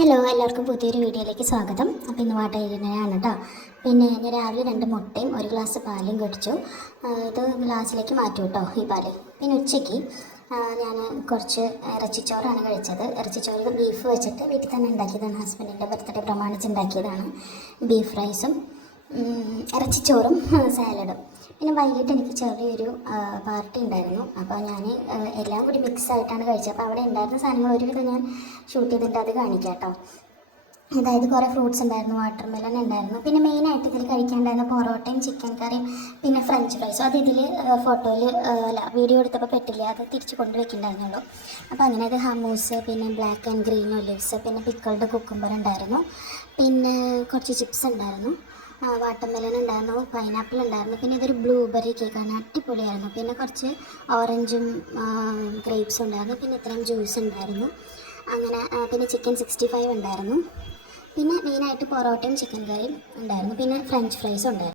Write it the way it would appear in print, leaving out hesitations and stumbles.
Hello, എല്ലാവർക്കും പുതിയൊരു വീഡിയോയിലേക്ക് സ്വാഗതം. അപ്പോൾ ഇന്ന് വാട്ടയിലാണ് കേട്ടോ. പിന്നെ ഞാൻ രാവിലെ 2 മുട്ടയും 1 ഗ്ലാസ് പാലും കുടിച്ചു. ഇത് ഗ്ലാസ്സിലേക്ക് മാറ്റും കേട്ടോ ഈ പാല്. പിന്നെ ഉച്ചയ്ക്ക് ഞാൻ കുറച്ച് ഇറച്ചിച്ചോറാണ് കഴിച്ചത്. ഇറച്ചിച്ചോറ് ബീഫ് വെച്ചിട്ട് വീട്ടിൽ തന്നെ ഉണ്ടാക്കിയതാണ്. ഹസ്ബൻഡിൻ്റെ ബർത്ത്ഡേ പ്രമാണിച്ച് ഉണ്ടാക്കിയതാണ്. ബീഫ് റൈസും ഇറച്ചിച്ചോറും സാലഡും. പിന്നെ വൈകിട്ട് എനിക്ക് ചെറിയൊരു പാർട്ടി ഉണ്ടായിരുന്നു. അപ്പോൾ ഞാൻ എല്ലാം കൂടി മിക്സ് ആയിട്ടാണ് കഴിച്ചത്. അപ്പോൾ അവിടെ ഉണ്ടായിരുന്ന സാധനങ്ങൾ ഒരുവിധം ഞാൻ ഷൂട്ട് ചെയ്തിട്ട് അത് കാണിക്കാം കേട്ടോ. അതായത് കുറേ ഫ്രൂട്ട്സ് ഉണ്ടായിരുന്നു, വാട്ടർ മെലൺ ഉണ്ടായിരുന്നു. പിന്നെ മെയിനായിട്ട് ഇതിൽ കഴിക്കാണ്ടായിരുന്ന പൊറോട്ടയും ചിക്കൻ കറിയും പിന്നെ ഫ്രഞ്ച് ഫ്രൈസും. അത് ഇതിൽ ഫോട്ടോയിൽ അല്ല വീഡിയോ എടുത്തപ്പോൾ പെട്ടില്ല, അത് തിരിച്ച് കൊണ്ടുവയ്ക്കുന്നുണ്ടായിരുന്നുള്ളൂ. അപ്പോൾ അങ്ങനെ അത് ഹമൂസ്, പിന്നെ ബ്ലാക്ക് ആൻഡ് ഗ്രീൻ ഒലിവ്സ്, പിന്നെ പിക്കിൾഡ് കുക്കുംബർ ഉണ്ടായിരുന്നു, പിന്നെ കുറച്ച് ചിപ്സ് ഉണ്ടായിരുന്നു, വാട്ടർ മെലൺ ഉണ്ടായിരുന്നു, പൈനാപ്പിൾ ഉണ്ടായിരുന്നു. പിന്നെ ഇതൊരു ബ്ലൂബെറി കേക്കാണ്, അടിപൊളിയായിരുന്നു. പിന്നെ കുറച്ച് ഓറഞ്ചും ഗ്രേപ്സും ഉണ്ടായിരുന്നു. പിന്നെ ഇത്രയും ജ്യൂസ് ഉണ്ടായിരുന്നു. അങ്ങനെ പിന്നെ ചിക്കൻ 65 ഉണ്ടായിരുന്നു. പിന്നെ മെയിനായിട്ട് പൊറോട്ടയും ചിക്കൻ കറിയും ഉണ്ടായിരുന്നു. പിന്നെ ഫ്രഞ്ച് ഫ്രൈസും ഉണ്ടായിരുന്നു.